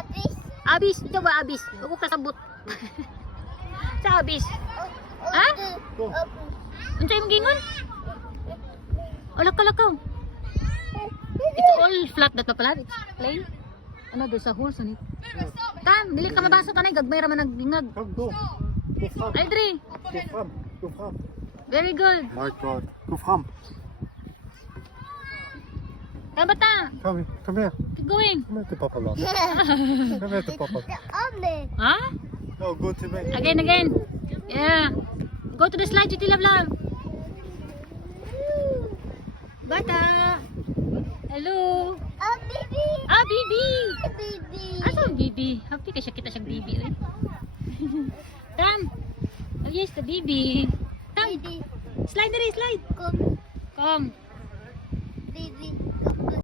Abis. Abis, ito ba abis? Huwag ko kasabot. Sa abis. Ha? Unsay imong gingon? Lakaw. It's all flat that pala. It's plain. Ano do sa holes ni? Tam, dili ka mabasa tanay gagmay ra man naggingag. Come, go. Go from. Aydri. Go from. Go from. Very good. My God. Go from. Kabata. Come here. Keep going. Come here to Papa Love. Come here to Papa. Ha? No, go to me. Again. Yeah. Go to the slide, Titi Love Love. Bata. Hello. Baby. Ah, Bibi. Baby. Asa ang Bibi? Happy ka siya kita siyang Bibi. Eh. Tam. Oh yes, the Bibi. Tam. Baby. Slide na rin, slide. Come. Come. Baby.